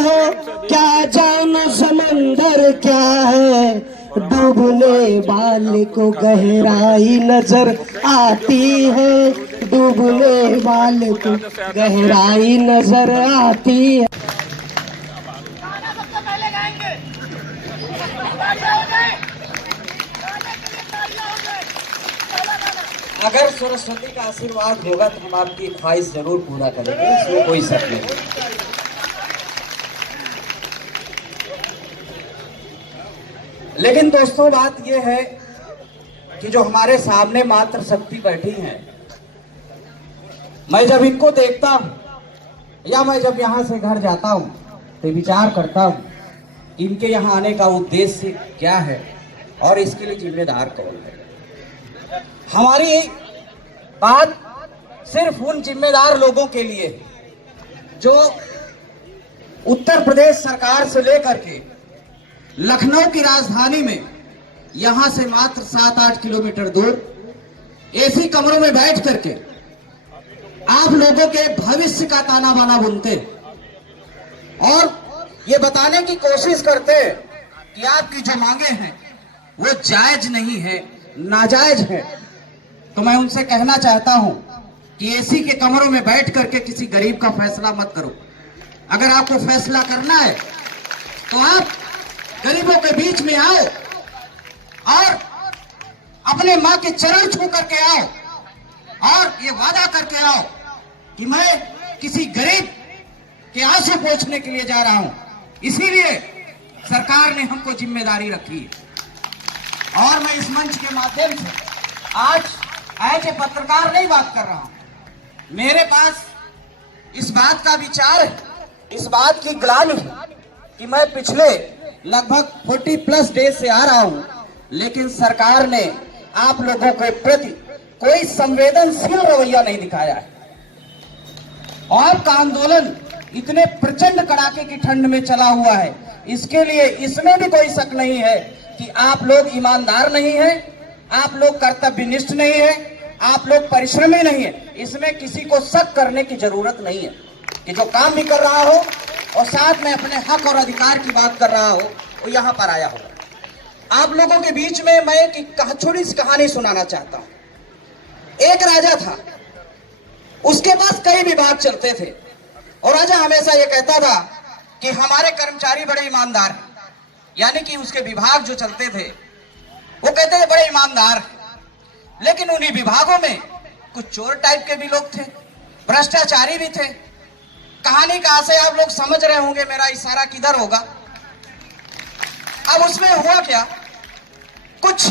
हो क्या जानो समंदर क्या है, डूबने वाले को गहराई नजर आती है, डूबने वाले को गहराई नजर आती है। अगर सरस्वती का आशीर्वाद होगा तो हम आपकी ख्वाहिश जरूर पूरा करेंगे, इसमें कोई शक नहीं। लेकिन दोस्तों बात यह है कि जो हमारे सामने मात्र शक्ति बैठी हैं, मैं जब इनको देखता हूं या मैं जब यहां से घर जाता हूं तो विचार करता हूं इनके यहां आने का उद्देश्य क्या है और इसके लिए जिम्मेदार कौन है। हमारी बात सिर्फ उन जिम्मेदार लोगों के लिए जो उत्तर प्रदेश सरकार से लेकर के लखनऊ की राजधानी में यहां से मात्र 7-8 किलोमीटर दूर एसी कमरों में बैठ करके आप लोगों के भविष्य का ताना बाना बुनते और ये बताने की कोशिश करते कि आपकी जो मांगे हैं वो जायज नहीं है, नाजायज है। तो मैं उनसे कहना चाहता हूं कि एसी के कमरों में बैठ करके किसी गरीब का फैसला मत करो। अगर आपको फैसला करना है तो आप गरीबों के बीच में आओ और अपने मां के चरण छू करके आओ और ये वादा करके आओ कि मैं किसी गरीब के आंसू पोंछने के लिए जा रहा हूं। इसीलिए सरकार ने हमको जिम्मेदारी रखी है और मैं इस मंच के माध्यम से आज ऐसे पत्रकार नहीं बात कर रहा हूं। मेरे पास इस बात का विचार है, इस बात की ग्लानि है कि मैं पिछले लगभग 40+ डेज से आ रहा हूं, लेकिन सरकार ने आप लोगों के प्रति कोई संवेदनशील रवैया नहीं दिखाया है। आपका आंदोलन इतने प्रचंड कड़ाके की ठंड में चला हुआ है, इसके लिए इसमें भी कोई शक नहीं है कि आप लोग ईमानदार नहीं हैं, आप लोग कर्तव्यनिष्ठ नहीं है, आप लोग परिश्रमी नहीं है। इसमें किसी को शक करने की जरूरत नहीं है कि जो काम भी कर रहा हो और साथ में अपने हक और अधिकार की बात कर रहा हो वो यहाँ पर आया होगा। आप लोगों के बीच में मैं एक छोटी सी कहानी सुनाना चाहता हूँ। एक राजा था, उसके पास कई विभाग चलते थे और राजा हमेशा ये कहता था कि हमारे कर्मचारी बड़े ईमानदार हैं, यानी कि उसके विभाग जो चलते थे वो कहते थे बड़े ईमानदार। लेकिन उन्हीं विभागों में कुछ चोर टाइप के भी लोग थे, भ्रष्टाचारी भी थे। कहानी का आशय आप लोग समझ रहे होंगे, मेरा इशारा किधर होगा। अब उसमें हुआ क्या, कुछ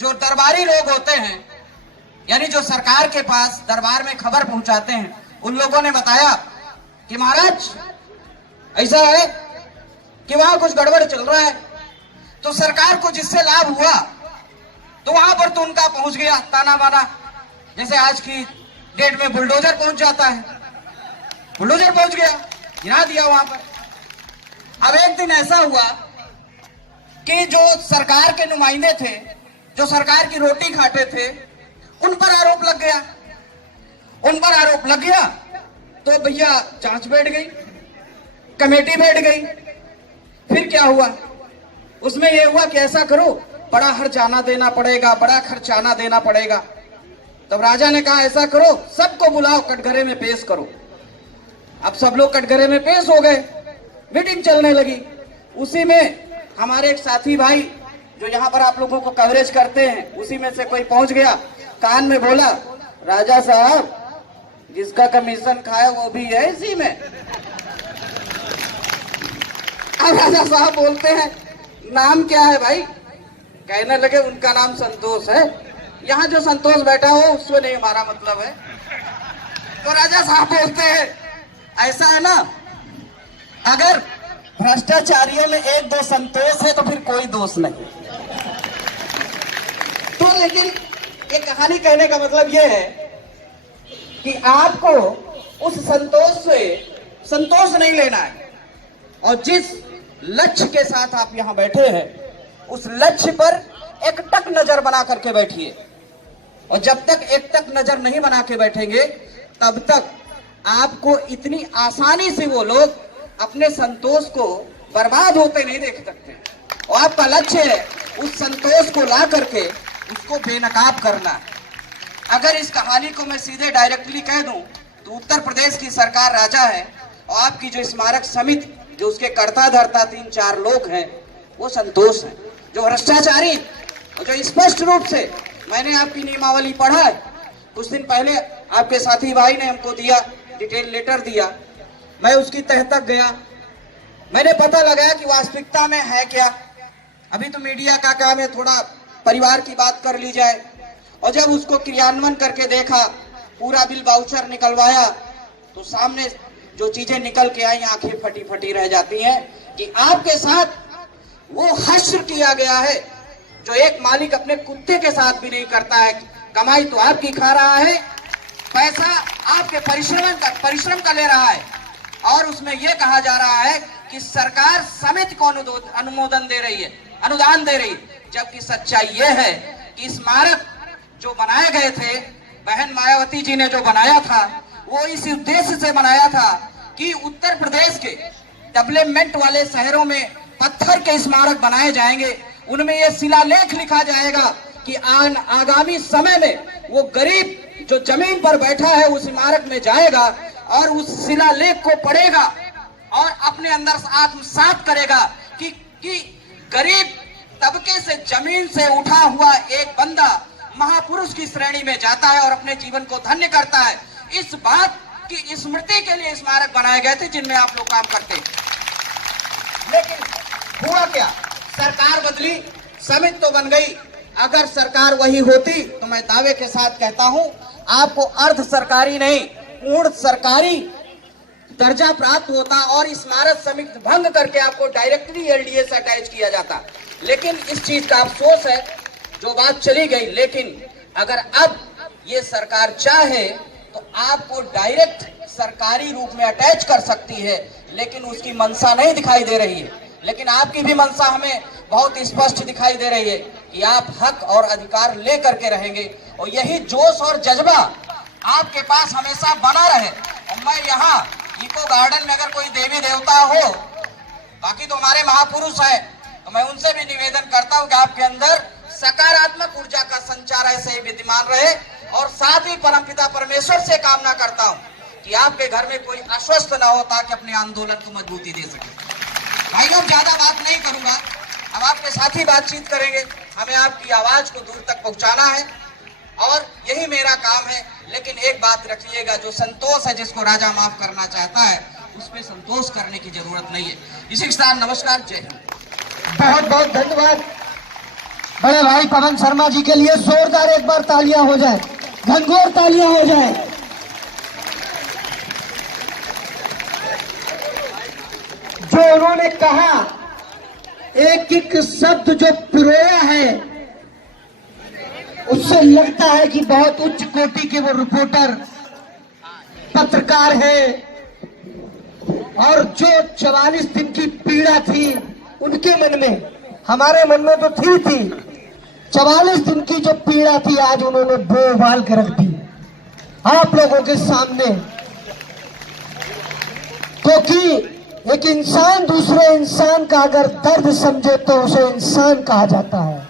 जो दरबारी लोग होते हैं, यानी जो सरकार के पास दरबार में खबर पहुंचाते हैं, उन लोगों ने बताया कि महाराज ऐसा है कि वहां कुछ गड़बड़ चल रहा है। तो सरकार को जिससे लाभ हुआ तो वहां पर तो उनका पहुंच गया ताना बाना, जैसे आज की डेट में बुलडोजर पहुंच जाता है, बुलडोजर पहुंच गया, गिरा दिया वहां पर। अब एक दिन ऐसा हुआ कि जो सरकार के नुमाइंदे थे, जो सरकार की रोटी खाते थे, उन पर आरोप लग गया। उन पर आरोप लग गया तो भैया जांच बैठ गई, कमेटी बैठ गई। फिर क्या हुआ, उसमें यह हुआ कि ऐसा करो, बड़ा खर्चाना देना पड़ेगा, बड़ा खर्चाना देना पड़ेगा। तब राजा ने कहा ऐसा करो, सबको बुलाओ, कटघरे में पेश करो। अब सब लोग कटघरे में पेश हो गए, मीटिंग चलने लगी। उसी में हमारे एक साथी भाई जो यहाँ पर आप लोगों को कवरेज करते हैं, उसी में से कोई पहुंच गया, कान में बोला, राजा साहब जिसका कमीशन खाए वो भी है इसी में। अब राजा साहब बोलते हैं नाम क्या है भाई? कहने लगे उनका नाम संतोष है। यहाँ जो संतोष बैठा हो उससे नहीं हमारा मतलब है। तो राजा साहब बोलते हैं ऐसा है ना, अगर भ्रष्टाचारियों में एक दो संतोष है तो फिर कोई दोष नहीं। तो लेकिन ये कहानी कहने का मतलब ये है कि आपको उस संतोष से संतोष नहीं लेना है और जिस लक्ष्य के साथ आप यहाँ बैठे हैं उस लक्ष्य पर एक टक नजर बना करके बैठिए। और जब तक एक टक नजर नहीं बना के बैठेंगे तब तक आपको इतनी आसानी से वो लोग अपने संतोष को बर्बाद होते नहीं देख सकते, और आपका लक्ष्य है उस संतोष को ला करके उसको बेनकाब करना। अगर इस कहानी को मैं सीधे डायरेक्टली कह दूं तो उत्तर प्रदेश की सरकार राजा है और आपकी जो स्मारक समिति, जो उसके कर्ता धर्ता 3-4 लोग हैं, वो संतोष है, जो भ्रष्टाचारी, और जो स्पष्ट रूप से मैंने आपकी नियमावली पढ़ा है। कुछ दिन पहले आपके साथी भाई ने हमको दिया, डिटेल लेटर दिया, मैं उसकी तह तक गया, मैंने पता लगाया कि वास्तविकता में है क्या। अभी तो मीडिया का काम है थोड़ा परिवार की बात कर ली जाए, और जब उसको क्रियान्वयन करके देखा, पूरा बिल वाउचर निकलवाया, तो सामने जो चीजें निकल के आई, आंखें फटी फटी रह जाती हैं कि आपके साथ वो हश्र किया गया है जो एक मालिक अपने कुत्ते के साथ भी नहीं करता है। कमाई तो आपकी खा रहा है, पैसा आपके परिश्रम का ले रहा है, और उसमें यह कहा जा रहा है कि सरकार समिति को अनुमोदन दे रही है, अनुदान दे रही है, जबकि सच्चाई यह है कि स्मारक जो बनाए गए थे, बहन मायावती जी ने जो बनाया था, वो इस उद्देश्य से बनाया था कि उत्तर प्रदेश के डेवलपमेंट वाले शहरों में पत्थर के स्मारक बनाए जाएंगे, उनमें यह शिलालेख लिखा जाएगा कि आगामी समय में वो गरीब जो जमीन पर बैठा है उस इमारत में जाएगा और उस शिलालेख को पढ़ेगा और अपने अंदर आत्मसात करेगा कि गरीब तबके से जमीन से उठा हुआ एक बंदा महापुरुष की श्रेणी में जाता है और अपने जीवन को धन्य करता है। इस बात की स्मृति के लिए स्मारक बनाए गए थे जिनमें आप लोग काम करते हैं। लेकिन हुआ क्या, सरकार बदली, समिति तो बन गई। अगर सरकार वही होती तो मैं दावे के साथ कहता हूं आपको अर्ध सरकारी नहीं, पूर्ण सरकारी दर्जा प्राप्त होता और स्मारक समिति भंग करके आपको डायरेक्टली एलडीए से अटैच किया जाता। लेकिन इस चीज का अफसोस है, जो बात चली गई। लेकिन अगर अब ये सरकार चाहे तो आपको डायरेक्ट सरकारी रूप में अटैच कर सकती है, लेकिन उसकी मंशा नहीं दिखाई दे रही है। लेकिन आपकी भी मंशा हमें बहुत स्पष्ट दिखाई दे रही है कि आप हक और अधिकार लेकर के रहेंगे, और यही जोश और जज्बा आपके पास हमेशा बना रहे। और मैं यहाँ इको गार्डन में अगर कोई देवी देवता हो, बाकी तो हमारे महापुरुष हैं, तो मैं उनसे भी निवेदन करता हूँ कि आपके अंदर सकारात्मक ऊर्जा का संचार ऐसे ही विद्यमान रहे। और साथ ही परमपिता परमेश्वर से कामना करता हूँ कि आपके घर में कोई अस्वस्थ ना हो, ताकि अपने आंदोलन को मजबूती दे सके। भाई लोग, ज्यादा बात नहीं करूंगा, हम आपके साथ ही बातचीत करेंगे। हमें आपकी आवाज को दूर तक पहुंचाना है और यही मेरा काम है। लेकिन एक बात रखिएगा, जो संतोष है, जिसको राजा माफ करना चाहता है, उसमें संतोष करने की जरूरत नहीं है। इसी के साथ नमस्कार, जय हिंद। बहुत बहुत धन्यवाद बड़े भाई पवन शर्मा जी के लिए। जोरदार एक बार तालियां हो जाए, घनघोर तालियां हो जाए। जो उन्होंने कहा, एक एक शब्द जो पिरोया है, उससे लगता है कि बहुत उच्च कोटि के वो रिपोर्टर, पत्रकार है। और जो 44 दिन की पीड़ा थी उनके मन में, हमारे मन में तो थी 44 दिन की जो पीड़ा थी, आज उन्होंने बो उबाल के रख दी आप लोगों के सामने। क्योंकि एक इंसान दूसरे इंसान का अगर दर्द समझे तो उसे इंसान कहा जाता है।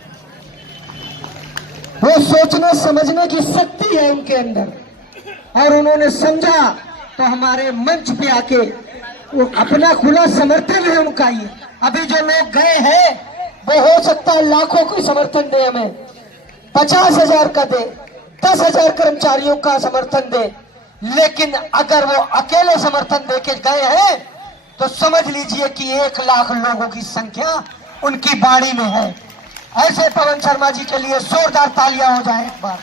वो सोचने समझने की शक्ति है उनके अंदर, और उन्होंने समझा तो हमारे मंच पे आके वो अपना खुला समर्थन है उनका। ये अभी जो लोग गए हैं, वो हो सकता है लाखों को समर्थन दे, हमें 50,000 का दे, 10,000 कर्मचारियों का समर्थन दे, लेकिन अगर वो अकेले समर्थन देके गए हैं तो समझ लीजिए कि 1 लाख लोगों की संख्या उनकी बाड़ी में है। ऐसे पवन शर्मा जी के लिए जोरदार तालियां हो जाए एक बार।